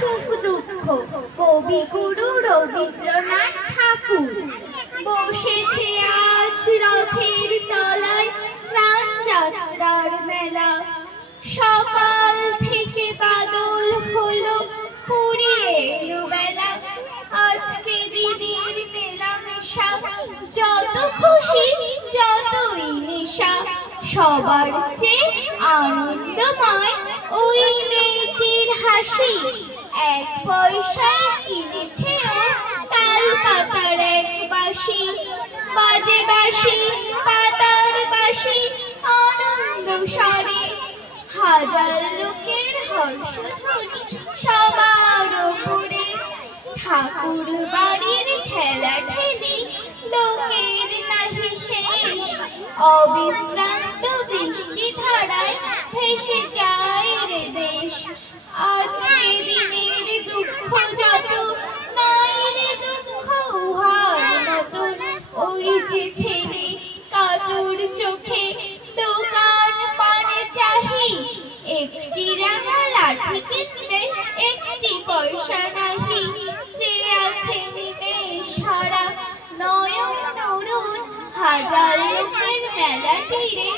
সুখ দুঃখ কবি গুরু রবীন্দ্রনাথ ঠাকুর। বসেছে আজ রথের তলায় স্নান যাত্রার মেলা, সকাল থেকে বাদল হলো ফুরিয়ে এলো বেলা। আজকে দিনের মেলামেশা, যত খুশি যতই নেশা, সবার চেয়ে আনন্দময় ওই মেয়েটির হাসি। 1 পয়সায় কিনেছে ও তাল পাতার এক বাঁশি, বাজে বাঁশি পাতার বাঁশি আনন্দ স্বরে। হাজার লোকের হর্ষধ্বনি সবার উপরে, ঠাকুর বাড়ির ঠেলাঠেলি লোকের নাহি শেষ। অবিশ্রান্ত বৃষ্টি ধারায় ভেসে যায় রে দেশ। আজকে দিনের দুঃখ যত নাই রে দুঃখ উহার মতো। ওই যে ছেলে কাতর চোখে দোকান পানে চাহি, একটি রাঙা লাঠি কিনবে 1টি পয়সা নাহি। যে আছে নিমেষ হারা নয়ন অরুণ, হাজার লোকের মেলা তীরে